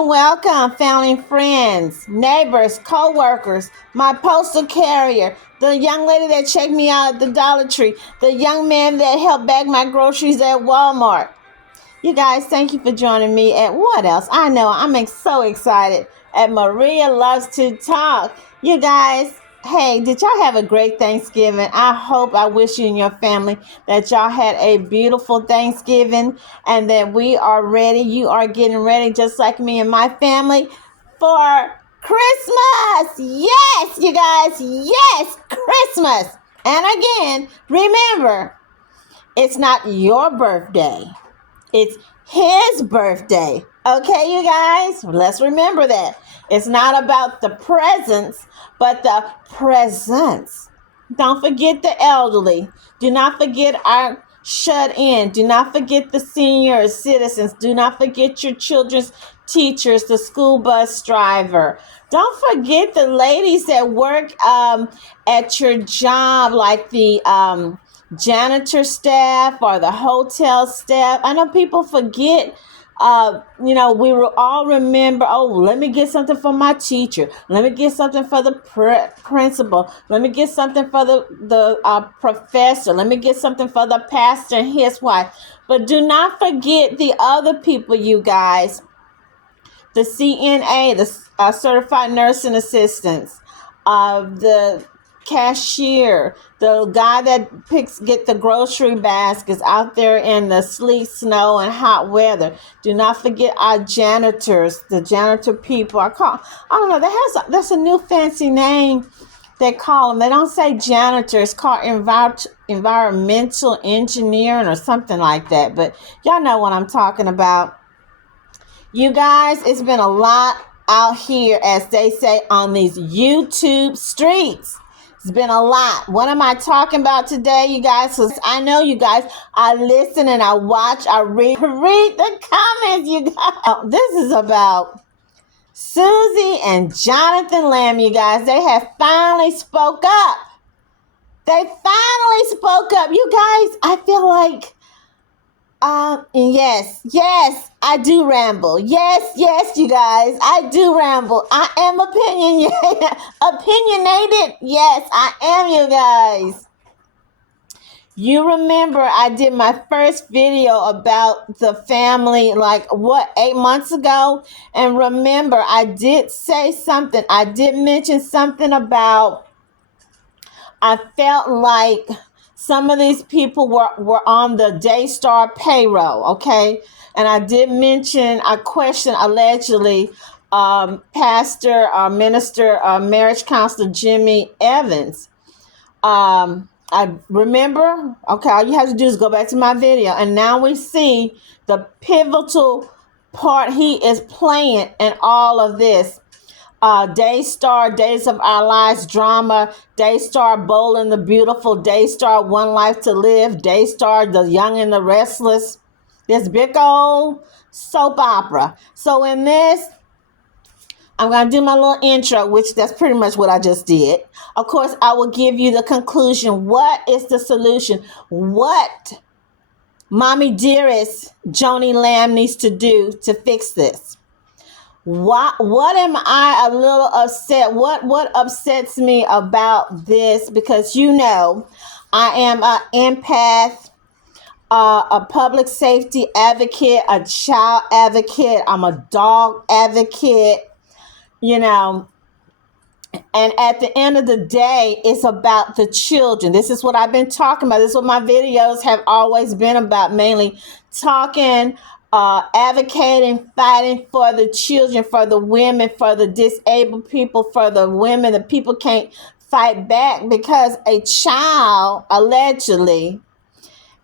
Welcome, family and friends, neighbors, co-workers, my postal carrier, the young lady that checked me out at the Dollar Tree, the young man that helped bag my groceries at Walmart. You guys, thank you for joining me at what else? I know I'm so excited at Maria Loves to Talk. You guys, hey, did y'all have a great Thanksgiving? I wish you and your family that y'all had a beautiful Thanksgiving and that we are ready. You are getting ready just like me and my family for Christmas. Yes, you guys, yes, Christmas. And again, remember, it's not your birthday. It's his birthday. Okay, you guys? Let's remember that. It's not about the presents, but the presents. Don't forget the elderly. Do not forget our shut in. Do not forget the senior citizens. Do not forget your children's teachers, the school bus driver. Don't forget the ladies that work at your job, like the janitor staff or the hotel staff. I know people forget. We will all remember, oh, let me get something for my teacher. Let me get something for the principal. Let me get something for the professor. Let me get something for the pastor and his wife. But do not forget the other people, you guys. The CNA, the certified nursing assistants, the cashier, the guy that get the grocery baskets out there in the sleet, snow, and hot weather. Do not forget our janitors, the janitor people. I don't know, that's a new fancy name they call them. They don't say janitor. It's called environmental engineering or something like that. But y'all know what I'm talking about. You guys, it's been a lot out here, as they say, on these YouTube streets. It's been a lot. What am I talking about today, you guys? Because I know you guys, I listen and I watch, I read the comments, you guys. This is about Susie and Jonathan Lamb, you guys. They have finally spoke up. They finally spoke up. You guys, I feel like, yes, I do ramble. Yes, you guys, I do ramble. I am opinionated. Yes, I am, you guys. You remember I did my first video about the family, 8 months ago? And remember, I did say something. I did mention something about, I felt like some of these people were on the Daystar payroll, okay? And I did mention a question allegedly Pastor, Minister, Marriage Counselor Jimmy Evans. I remember, okay, all you have to do is go back to my video. And now we see the pivotal part he is playing in all of this. Daystar, Days of Our Lives drama, Daystar, Bold and the Beautiful, Daystar, One Life to Live, Daystar, The Young and the Restless, this big old soap opera. So in this, I'm going to do my little intro, which that's pretty much what I just did. Of course, I will give you the conclusion. What is the solution? What Mommy Dearest Joni Lamb needs to do to fix this? What am I a little upset? What upsets me about this? Because I am an empath, a public safety advocate, a child advocate. I'm a dog advocate, and at the end of the day, it's about the children. This is what I've been talking about. This is what my videos have always been about, mainly talking, advocating, fighting for the children, for the women, for the disabled people, for the women. The people can't fight back because a child allegedly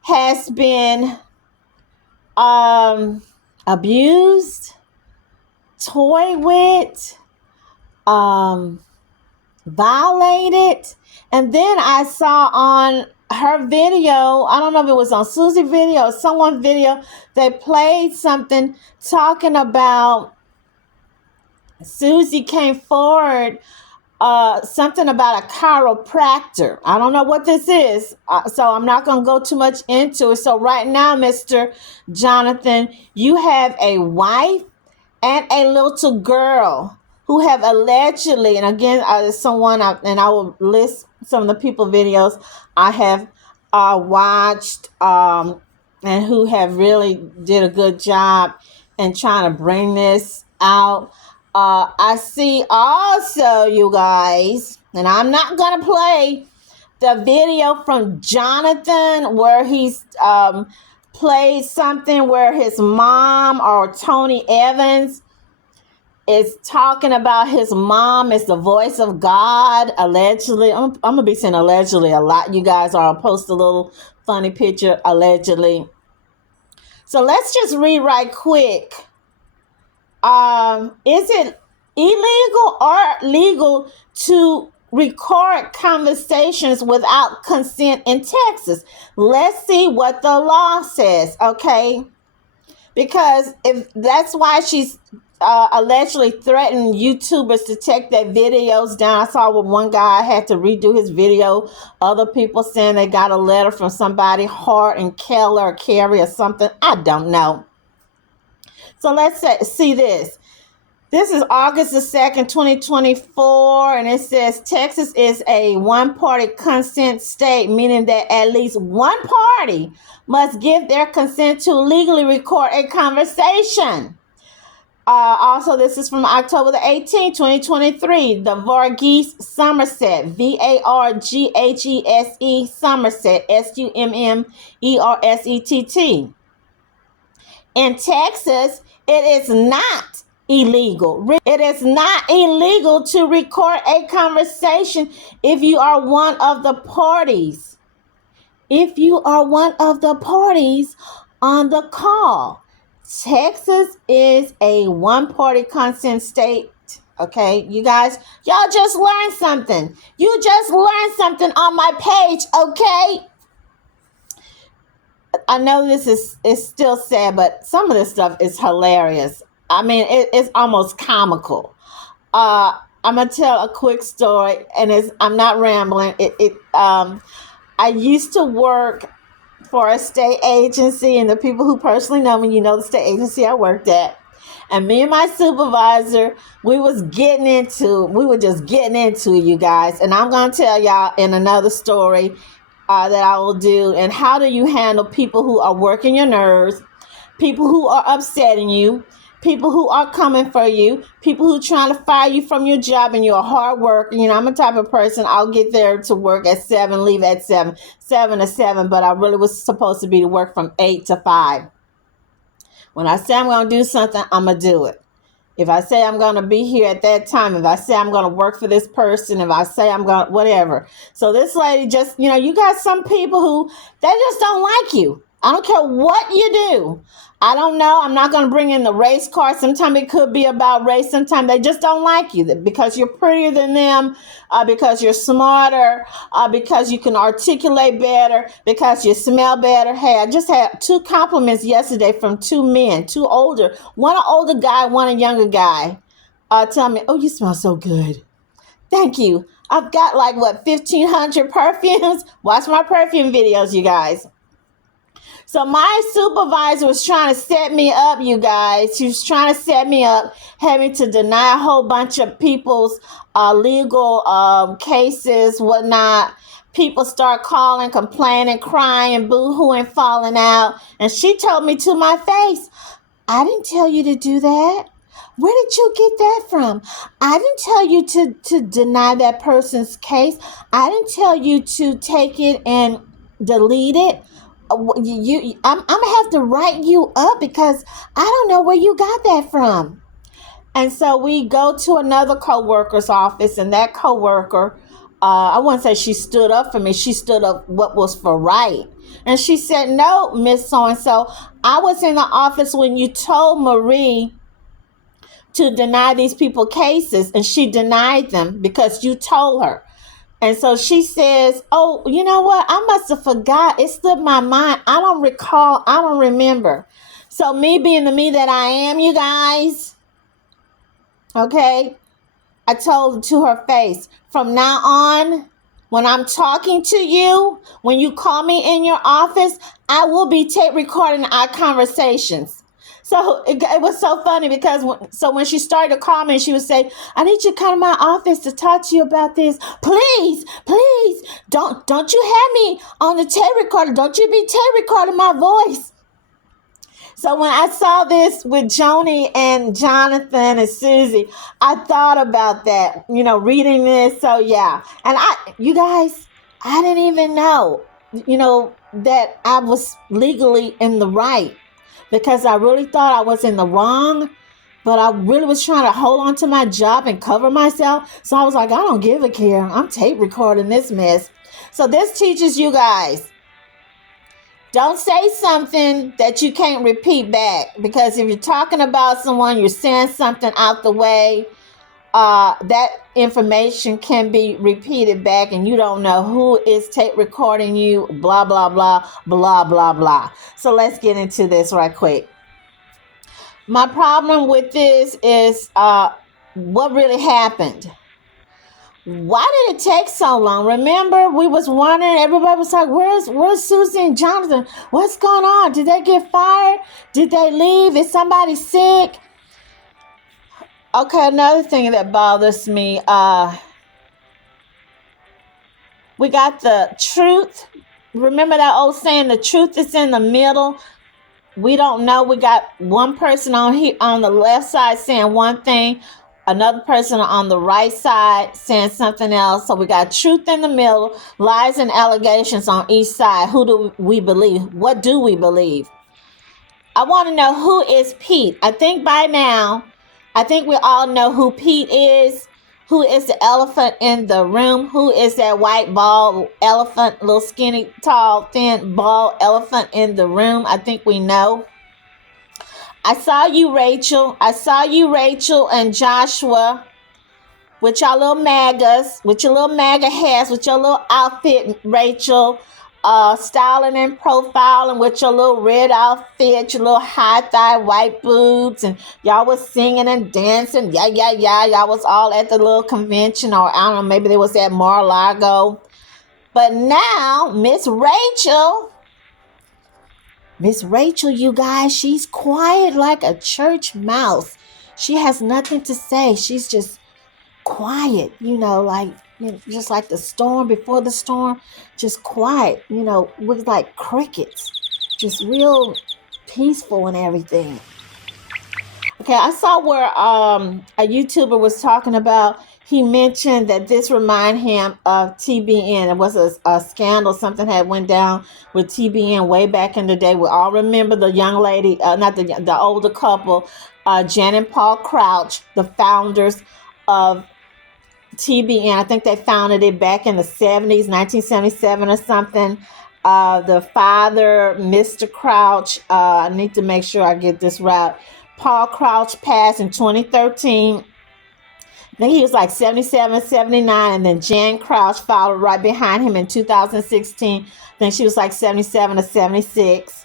has been abused, toyed with, violated. And then I saw on her video, I don't know if it was on Susie's video or someone's video, they played something talking about Susie came forward, something about a chiropractor. I don't know what this is, so I'm not going to go too much into it. So right now, Mr. Jonathan, you have a wife and a little girl who have allegedly, and again, and I will list some of the people videos I have watched, and who have really did a good job in trying to bring this out. I see also, you guys, and I'm not gonna play the video from Jonathan where he's played something where his mom or Tony Evans is talking about his mom is the voice of God, allegedly. I'm gonna be saying allegedly a lot, you guys, or I'll post a little funny picture, allegedly. So let's just read right quick. Is it illegal or legal to record conversations without consent in Texas? Let's see what the law says, okay? Because if that's why she's allegedly threatened YouTubers to take their videos down. I saw where one guy had to redo his video. Other people saying they got a letter from somebody, Hart and Keller or Carey or something. I don't know. So let's see this. This is August the 2nd, 2024, and it says Texas is a one-party consent state, meaning that at least one party must give their consent to legally record a conversation. Also, this is from October the 18th, 2023, the Varghese Somerset, Varghese Somerset, Summerett. In Texas, it is not illegal. It is not illegal to record a conversation if you are one of the parties. If you are one of the parties on the call. Texas is a one-party consent state. Okay, you guys, y'all just learned something. You just learned something on my page, okay? I know this is still sad, but some of this stuff is hilarious. I mean, it's almost comical. I'm gonna tell a quick story, and I'm not rambling. I used to work for a state agency, and the people who personally know me, you know the state agency I worked at. And me and my supervisor, we were just getting into you guys. And I'm gonna tell y'all in another story that I will do. And how do you handle people who are working your nerves, people who are upsetting you, people who are coming for you, people who are trying to fire you from your job and you're a hard worker. You know, I'm a type of person, I'll get there to work at 7, leave at 7 to 7, but I really was supposed to be to work from 8 to 5. When I say I'm going to do something, I'm going to do it. If I say I'm going to be here at that time, if I say I'm going to work for this person, if I say I'm going to, whatever. So this lady just, you got some people who, they just don't like you. I don't care what you do. I don't know. I'm not going to bring in the race card. Sometimes it could be about race. Sometimes they just don't like you because you're prettier than them, because you're smarter, because you can articulate better, because you smell better. Hey, I just had 2 compliments yesterday from 2 men, 2 older, one an older guy, one a younger guy, tell me, oh, you smell so good. Thank you. I've got 1,500 perfumes. Watch my perfume videos, you guys. So my supervisor was trying to set me up, you guys. She was trying to set me up, having to deny a whole bunch of people's legal cases, whatnot. People start calling, complaining, crying, boo-hooing, falling out. And she told me to my face, I didn't tell you to do that. Where did you get that from? I didn't tell you to deny that person's case. I didn't tell you to take it and delete it. I'm gonna have to write you up because I don't know where you got that from. And so we go to another co-worker's office, and that co-worker, I wouldn't say she stood up for me. She stood up what was for right. And she said, no, Miss So-and-so, I was in the office when you told Marie to deny these people cases, and she denied them because you told her. And so she says, oh, you know what? I must have forgot. It slipped my mind. I don't recall. I don't remember. So me being the me that I am, you guys, okay, I told to her face, from now on, when I'm talking to you, when you call me in your office, I will be tape recording our conversations. So it was so funny because when she started to call me, she would say, "I need you to come to my office to talk to you about this. Please, please, don't you have me on the tape recorder. Don't you be tape recording my voice." So when I saw this with Joni and Jonathan and Susie, I thought about that, reading this. So yeah. And you guys, I didn't even know, that I was legally in the right, because I really thought I was in the wrong, but I really was trying to hold on to my job and cover myself. So I was like, I don't give a care. I'm tape recording this mess. So this teaches you guys, don't say something that you can't repeat back, because if you're talking about someone, you're saying something out the way, that information can be repeated back and you don't know who is tape recording you, blah, blah, blah, blah, blah, blah. So let's get into this right quick. My problem with this is what really happened. Why did it take so long? Remember, we was wondering, everybody was like, where's Susie and Jonathan? What's going on? Did they get fired? Did they leave? Is somebody sick? Okay, another thing that bothers me, we got the truth. Remember that old saying, the truth is in the middle? We don't know. We got one person on the left side saying one thing, another person on the right side saying something else. So we got truth in the middle, lies and allegations on each side. Who do we believe? What do we believe? I want to know, who is Pete? I think by now, we all know who Pete is. Who is the elephant in the room? Who is that white bald elephant, little skinny, tall, thin, bald elephant in the room? I think we know. I saw you, Rachel. And Joshua with your little MAGAs, with your little MAGA hats, with your little outfit, Rachel. Styling and profiling with your little red outfit, your little high thigh white boots, and y'all was singing and dancing. Yeah. Y'all was all at the little convention, or I don't know, maybe they was at Mar-a-Lago. But now, Miss Rachel, you guys, she's quiet like a church mouse. She has nothing to say. She's just quiet, just like the storm before the storm, just quiet, with like crickets, just real peaceful and everything. Okay, I saw where a YouTuber was talking about, he mentioned that this reminded him of TBN. It was a scandal, something had went down with TBN way back in the day. We all remember the young lady, not the older couple, Jen and Paul Crouch, the founders of TBN. I think they founded it back in the 70s, 1977 or something. The father, Mr. Crouch, I need to make sure I get this right. Paul Crouch passed in 2013. I think he was like 77, 79, and then Jan Crouch followed right behind him in 2016. I think she was like 77 or 76.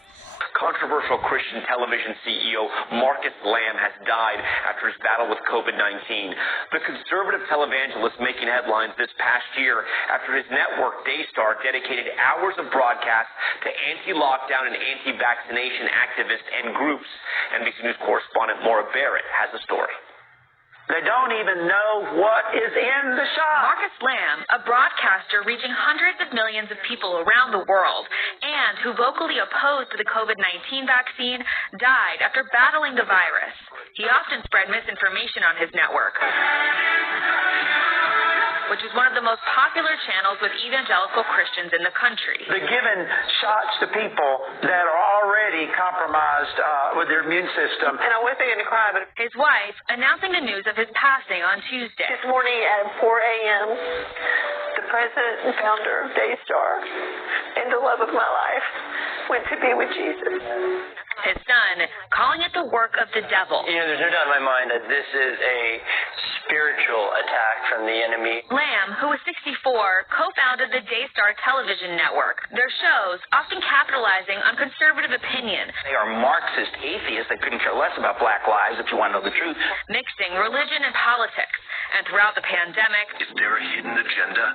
Controversial Christian television CEO Marcus Lamb has died after his battle with COVID-19. The conservative televangelist making headlines this past year after his network Daystar dedicated hours of broadcast to anti-lockdown and anti-vaccination activists and groups. NBC News correspondent Maura Barrett has the story. They don't even know what is in the shot. Marcus Lamb, a broadcaster reaching hundreds of millions of people around the world and who vocally opposed the COVID-19 vaccine, died after battling the virus. He often spread misinformation on his network, which is one of the most popular channels with evangelical Christians in the country. They're giving shots to people that are already compromised with their immune system. And I wasn't going to cry, but his wife announcing the news of his passing on Tuesday. This morning at 4 a.m., the president and founder of Daystar and the love of my life went to be with Jesus. His son calling it the work of the devil. There's no doubt in my mind that this is a spiritual attack from the enemy. Lamb, who was 64, co-founded the Daystar television network. Their shows often capitalizing on conservative opinion. They are Marxist atheists that couldn't care less about black lives, if you want to know the truth. Mixing religion and politics. And throughout the pandemic, Is there a hidden agenda?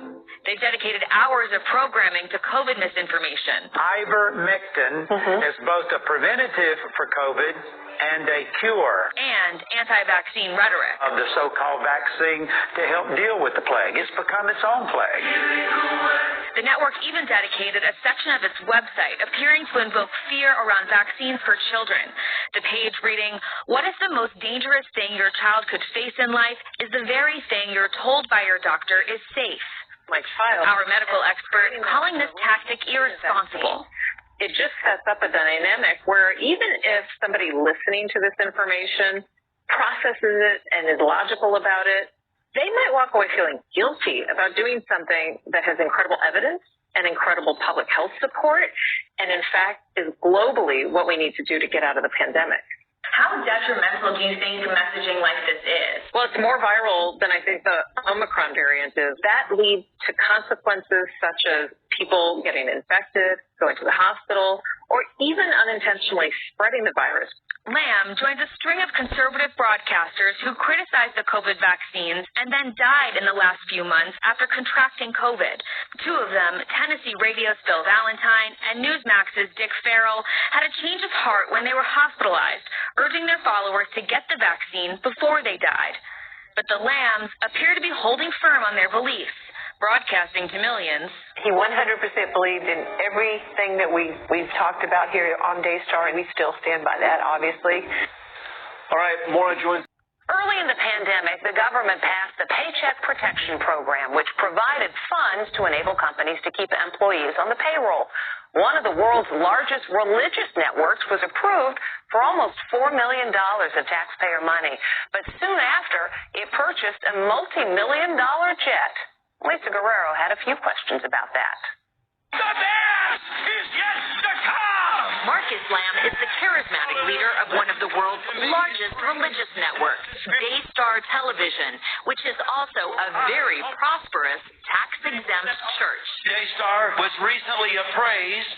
they've dedicated hours of programming to COVID misinformation. Ivermectin is both a preventative for COVID and a cure And anti-vaccine rhetoric. of the so-called vaccine to help deal with the plague. It's become its own plague. The network even dedicated a section of its website appearing to invoke fear around vaccines for children. The page reading, "What if the most dangerous thing your child could face in life is the very thing you're told by your doctor is safe?" My child. Our medical expert calling this tactic irresponsible. It just sets up a dynamic where even if somebody listening to this information processes it and is logical about it, they might walk away feeling guilty about doing something that has incredible evidence and incredible public health support, and in fact is globally what we need to do to get out of the pandemic. How detrimental do you think messaging like this is? Well, it's more viral than I think the Omicron variant is. That leads to consequences such as people getting infected, going to the hospital, or even unintentionally spreading the virus. Lamb joins a string of conservative broadcasters who criticized the COVID vaccines and then died in the last few months after contracting COVID. Two of them, Tennessee radio's Phil Valentine and Newsmax's Dick Farrell, had a change of heart when they were hospitalized, urging their followers to get the vaccine before they died. But the Lambs appear to be holding firm on their beliefs, broadcasting to millions. He 100% believed in everything that we've talked about here on Daystar, and we still stand by that, obviously. All right, Maura joins. Early in the pandemic, the government passed the Paycheck Protection Program, which provided funds to enable companies to keep employees on the payroll. One of the world's largest religious networks was approved for almost $4 million of taxpayer money. But soon after, it purchased a multi-million-dollar jet. Lisa Guerrero had a few questions about that. The best is yet to come! Marcus Lamb is the charismatic leader of one of the world's largest religious networks, Daystar Television, which is also a very prosperous, tax-exempt church. Daystar was recently appraised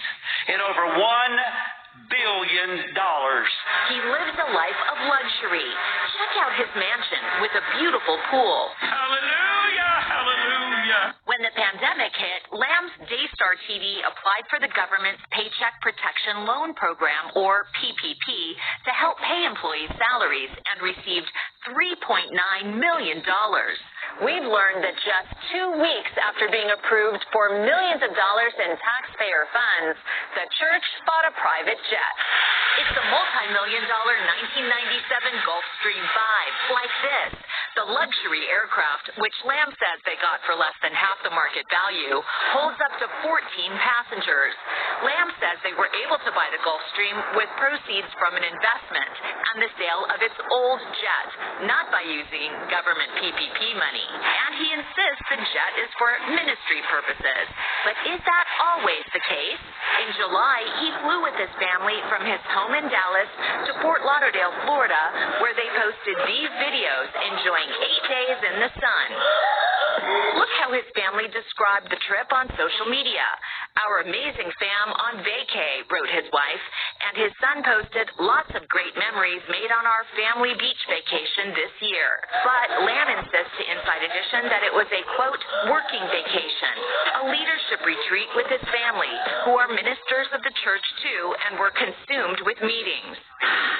in over $1 billion. He lives a life of luxury. Check out his mansion with a beautiful pool. Hallelujah! Hallelujah! When the pandemic hit, Lamb's Daystar TV applied for the government's Paycheck Protection Loan Program, or PPP, to help pay employees' salaries and received $3.9 million. We've learned that just 2 weeks after being approved for millions of dollars in taxpayer funds, the church bought a private jet. It's a multi-million-dollar 1997 Gulfstream 5, like this. The luxury aircraft, which Lamb says they got for less than half the market value, holds up to 14 passengers. Lamb says they were able to buy the Gulfstream with proceeds from an investment and the sale of its old jet, not by using government PPP money. And he insists the jet is for ministry purposes. But is that always the case? In July, he flew with his family from his home in Dallas to Fort Lauderdale, Florida, where they posted these videos enjoying 8 days in the sun. Look how his family described the trip on social media. Our amazing fam on vacay, wrote his wife, and his son posted lots of great memories made on our family beach vacation this year. But Lamb insists to Inside Edition that it was a, quote, working vacation, a leadership retreat with his family, who are ministers of the church too and were consumed with meetings.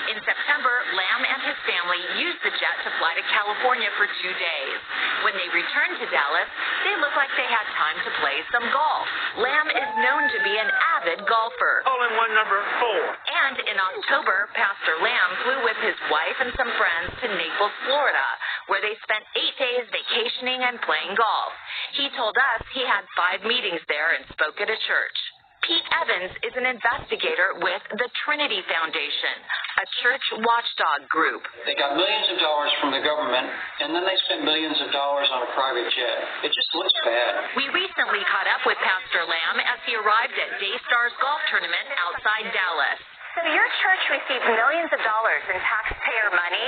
In September, Lamb and his family used the jet to fly to California for 2 days. When they returned to Dallas, they looked like they had time to play some golf. Lamb is known to be an avid golfer. Hole-in-one number 4. And in October, Pastor Lamb flew with his wife and some friends to Naples, Florida, where they spent 8 days vacationing and playing golf. He told us he had 5 meetings there and spoke at a church. Pete Evans is an investigator with the Trinity Foundation, a church watchdog group. They got millions of dollars from the government, and then they spent millions of dollars on a private jet. It just looks bad. We recently caught up with Pastor Lamb as he arrived at Daystar's golf tournament outside Dallas. So your church received millions of dollars in taxpayer money,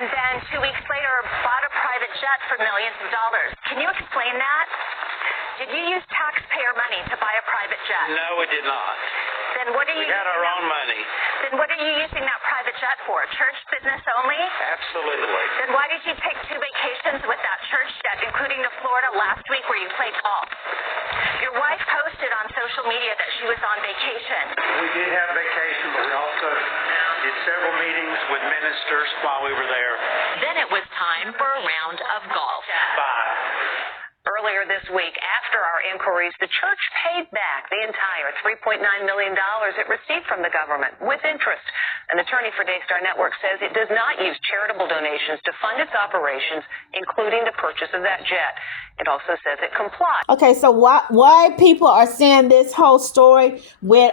and then 2 weeks later bought a private jet for millions of dollars. Can you explain that? Did you use taxpayer money to buy a private jet? No, we did not. Then what are you We had our own money. Then what are you using that private jet for? Church business only? Absolutely. Then why did you take 2 vacations with that church Florida last week where you played golf. Your wife posted on social media that she was on vacation. We did have vacation, but we also did several meetings with ministers while we were there. Then it was time for a round of golf. Bye. Earlier this week, after our inquiries, the church paid back the entire $3.9 million it received from the government with interest. An attorney for Daystar Network says it does not use charitable donations to fund its operations, including the purchase of that jet. It also says it complies. Okay, so why people are saying this whole story with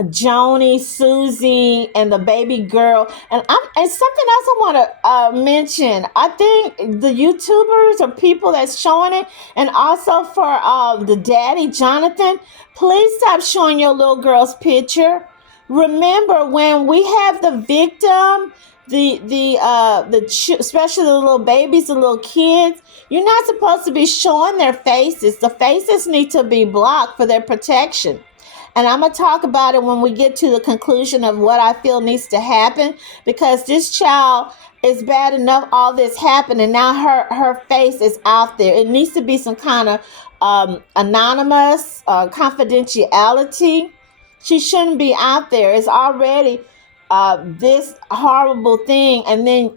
Joni, Susie, and the baby girl, and something else I want to mention. I think the YouTubers or people that's showing it, and also for the daddy Jonathan, please stop showing your little girl's picture. Remember, when we have the victim, especially the little babies, the little kids, you're not supposed to be showing their faces. The faces need to be blocked for their protection. And I'm going to talk about it when we get to the conclusion of what I feel needs to happen, because this child is bad enough all this happened, and now her face is out there. It needs to be some kind of anonymous confidentiality. She shouldn't be out there. It's already this horrible thing, and then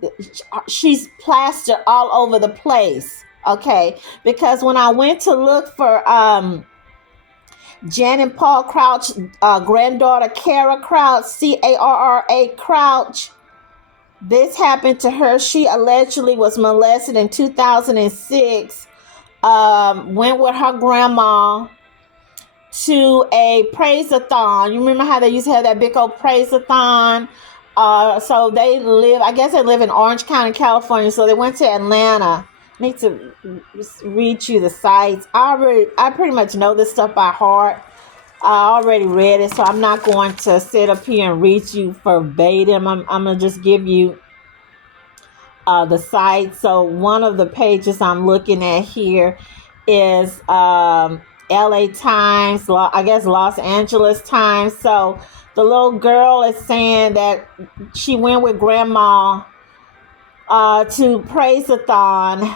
she's plastered all over the place. Okay, because when I went to look for Jan and Paul Crouch, granddaughter Kara Crouch, Carra Crouch. This happened to her. She allegedly was molested in 2006. Went with her grandma to a praise-a-thon. You remember how they used to have that big old praise-a-thon? So they live in Orange County, California. So they went to Atlanta. I need to read you the sites. I pretty much know this stuff by heart. I already read it, so I'm not going to sit up here and read you verbatim. I'm going to just give you the site. So one of the pages I'm looking at here is LA Times, Los Angeles Times. So the little girl is saying that she went with grandma to praise-a-thon,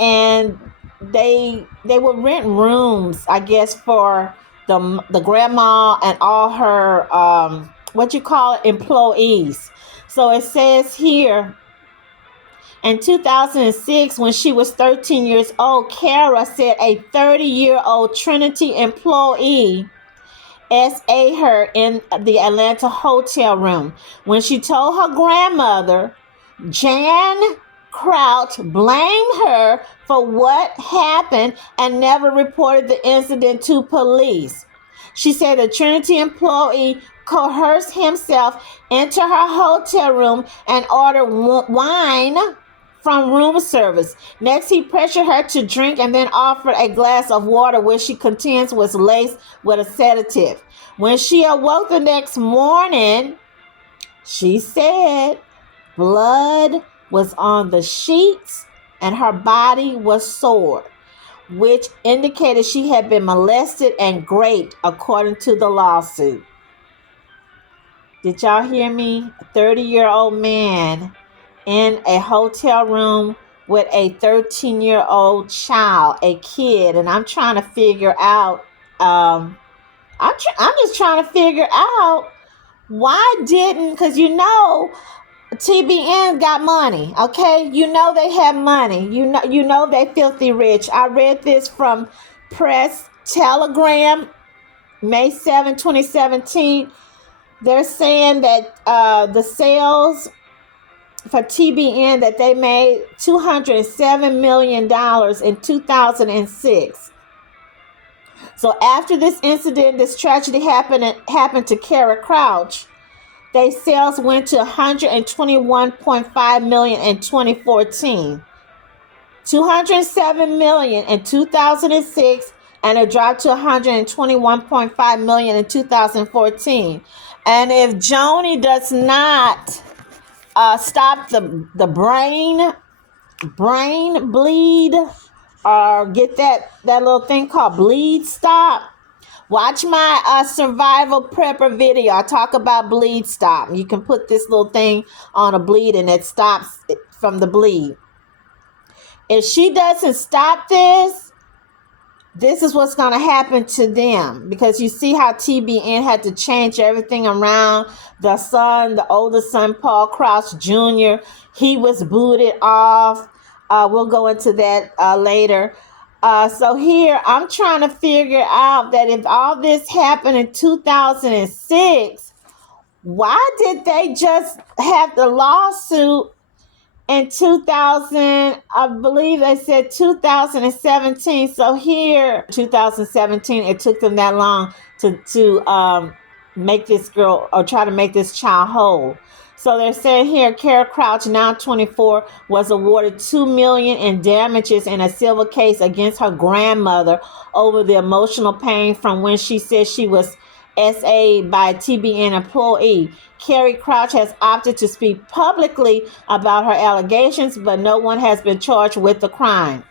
and they would rent rooms, I guess, for the grandma and all her employees. So it says here, in 2006, when she was 13 years old, Kara said a 30-year-old Trinity employee SA her in the Atlanta hotel room. When she told her grandmother, Jan Crouch blamed her for what happened and never reported the incident to police. She said the Trinity employee coerced himself into her hotel room and ordered wine from room service. Next, he pressured her to drink and then offered a glass of water, which she contends was laced with a sedative. When she awoke the next morning, she said blood was on the sheets and her body was sore, which indicated she had been molested and raped, according to the lawsuit. Did y'all hear me? A 30-year-old man in a hotel room with a 13-year-old child, a kid, and I'm trying to figure out. I'm just trying to figure out why didn't, because TBN got money, okay? They have money. You know they filthy rich. I read this from Press Telegram, May 7, 2017. They're saying that the sales for TBN that they made $207 million in 2006. So after this incident, this tragedy happened to Kara Crouch, their sales went to $121.5 million in 2014, $207 million in 2006, and it dropped to $121.5 million in 2014. And if Joni does not stop the brain bleed, or get that little thing called bleed stop, watch my survival prepper video. I talk about bleed stop. You can put this little thing on a bleed and it stops from the bleed. If she doesn't stop this is what's going to happen to them, because you see how TBN had to change everything around. The older son, Paul Crouch Jr., he was booted off. We'll go into that later. So here, I'm trying to figure out that if all this happened in 2006, why did they just have the lawsuit in 2000, I believe they said 2017. So here, 2017, it took them that long to make this girl, or try to make this child whole. So they're saying here, Kara Crouch, now 24, was awarded $2 million in damages in a civil case against her grandmother over the emotional pain from when she said she was SA by a TBN employee. Carrie Crouch has opted to speak publicly about her allegations, but no one has been charged with the crime.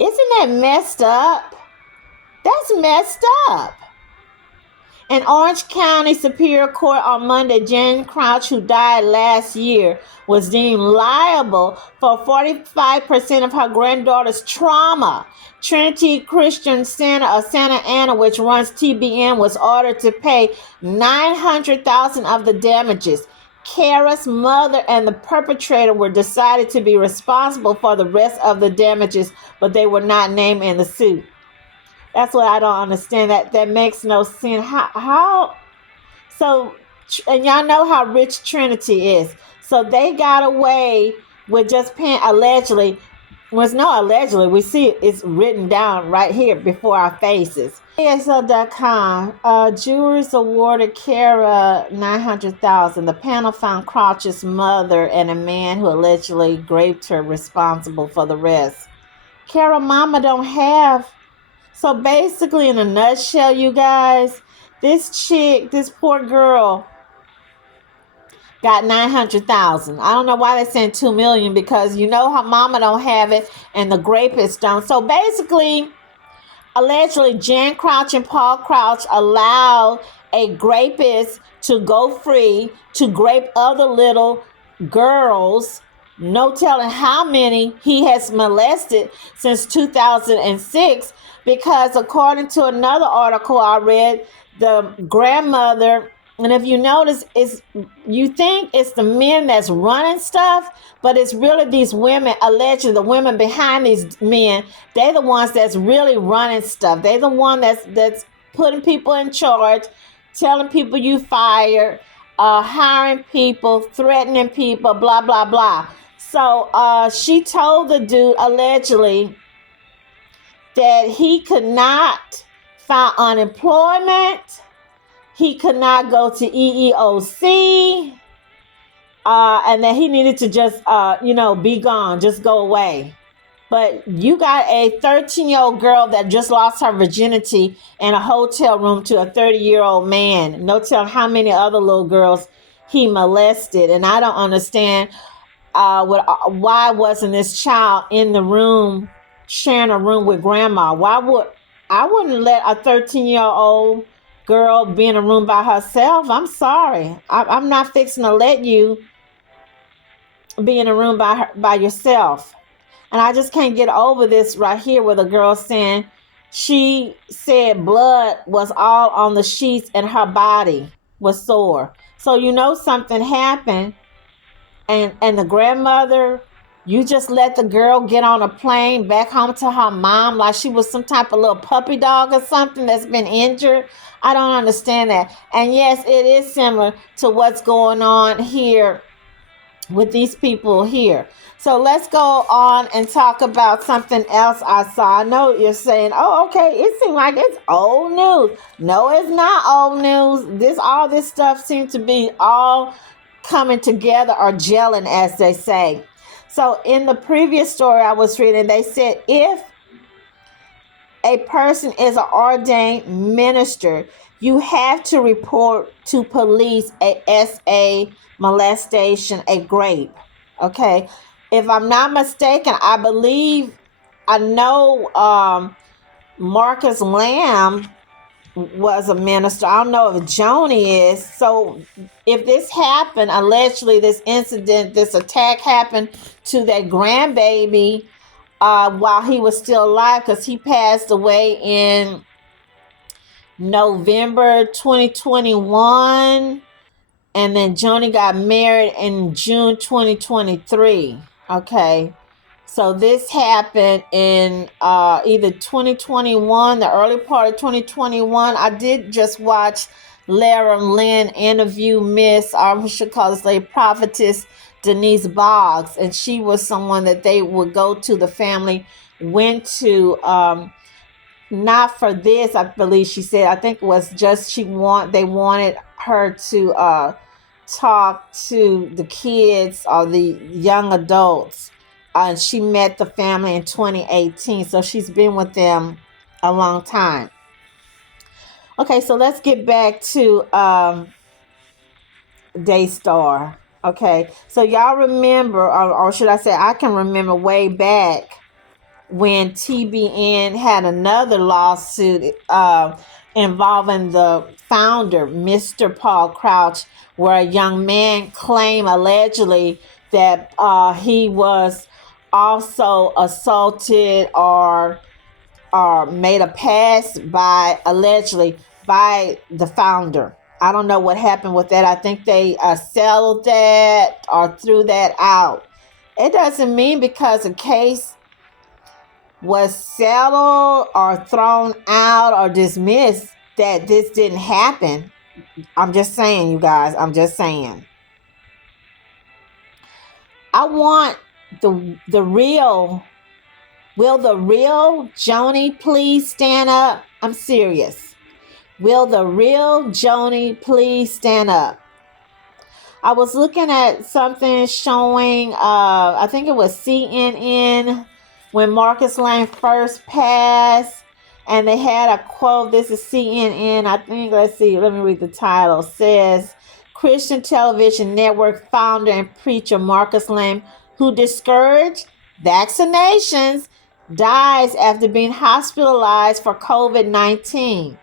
Isn't that messed up? That's messed up. In Orange County Superior Court on Monday, Jane Crouch, who died last year, was deemed liable for 45% of her granddaughter's trauma. Trinity Christian Center of Santa Ana, which runs TBN, was ordered to pay $900,000 of the damages. Kara's mother and the perpetrator were decided to be responsible for the rest of the damages, but they were not named in the suit. That's what I don't understand. That makes no sense. How? So, and y'all know how rich Trinity is. So they got away with just paying, allegedly. Well, it's not allegedly. We see it's written down right here before our faces. ASL.com. Jurors awarded Kara $900,000. The panel found Crouch's mother and a man who allegedly raped her responsible for the rest. Kara mama don't have. So basically, in a nutshell, you guys, this poor girl got $900,000. I don't know why they're saying $2 million, because you know her mama don't have it and the rapist don't. So basically, allegedly, Jan Crouch and Paul Crouch allowed a rapist to go free to rape other little girls. No telling how many he has molested since 2006. Because according to another article I read, the grandmother, and if you notice, you think it's the men that's running stuff, but it's really these women, allegedly the women behind these men. They're the ones that's really running stuff. They're the one that's putting people in charge, telling people you fired, hiring people, threatening people, blah, blah, blah. So she told the dude, allegedly, that he could not file unemployment, he could not go to EEOC, and that he needed to just, be gone, just go away. But you got a 13-year-old girl that just lost her virginity in a hotel room to a 30-year-old man. No telling how many other little girls he molested. And I don't understand why wasn't this child in the room, sharing a room with grandma? I wouldn't let a 13-year-old girl be in a room by herself. I'm sorry. I'm not fixing to let you be in a room by yourself. And I just can't get over this right here with a girl saying she said blood was all on the sheets and her body was sore. So you know something happened. And the grandmother, you just let the girl get on a plane back home to her mom like she was some type of little puppy dog or something that's been injured. I don't understand that. And yes, it is similar to what's going on here with these people here. So let's go on and talk about something else I saw. I know you're saying, oh, okay, it seems like it's old news. No, it's not old news. All this stuff seems to be all coming together or gelling, as they say. So in the previous story I was reading, they said if a person is an ordained minister, you have to report to police a SA molestation, a rape. Okay. If I'm not mistaken, I know Marcus Lamb was a minister. I don't know if Joni is. So if this happened, allegedly this incident, this attack happened to that grandbaby while he was still alive, because he passed away in November 2021. And then Joni got married in June 2023. Okay. So this happened in either 2021, the early part of 2021. I did just watch Lara Lynn interview Miss, I should call this lady Prophetess Denise Boggs. And she was someone that they would go to, the family went to, not for this, I believe she said. I think it was just they wanted her to talk to the kids or the young adults. She met the family in 2018, so she's been with them a long time. Okay, so let's get back to Daystar. Okay, so y'all remember, or should I say, I can remember way back when TBN had another lawsuit involving the founder, Mr. Paul Crouch, where a young man claimed allegedly that he was also assaulted or made a pass by, allegedly, by the founder. I don't know what happened with that. I think they settled that or threw that out. It doesn't mean because a case was settled or thrown out or dismissed that this didn't happen. I'm just saying, you guys. I'm just saying. I want the real. Will the real Joni please stand up? I'm serious. Will the real Joni please stand up? I was looking at something showing, I think it was CNN, when Marcus Lane first passed, and they had a quote. This is CNN, I think. Let's see, let me read the title. It says, Christian television network founder and preacher Marcus Lane, who discouraged vaccinations, dies after being hospitalized for COVID-19.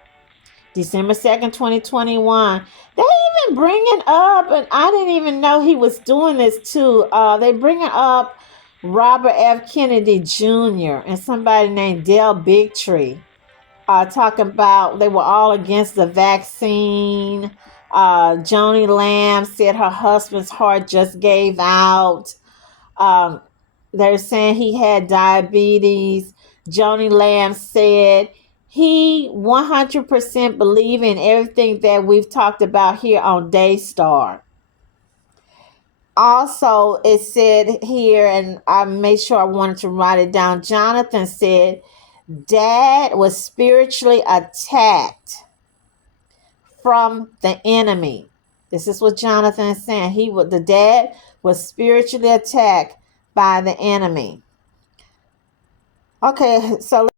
December 2nd, 2021. They even bringing up, and I didn't even know he was doing this too. They bringing up Robert F. Kennedy Jr. and somebody named Dale Bigtree, talking about they were all against the vaccine. Joni Lamb said her husband's heart just gave out. They're saying he had diabetes. Joni Lamb said he 100% believe in everything that we've talked about here on Daystar. Also, it said here, and I made sure I wanted to write it down, Jonathan said Dad was spiritually attacked from the enemy. This is what Jonathan is saying. The dad was spiritually attacked by the enemy. Okay, so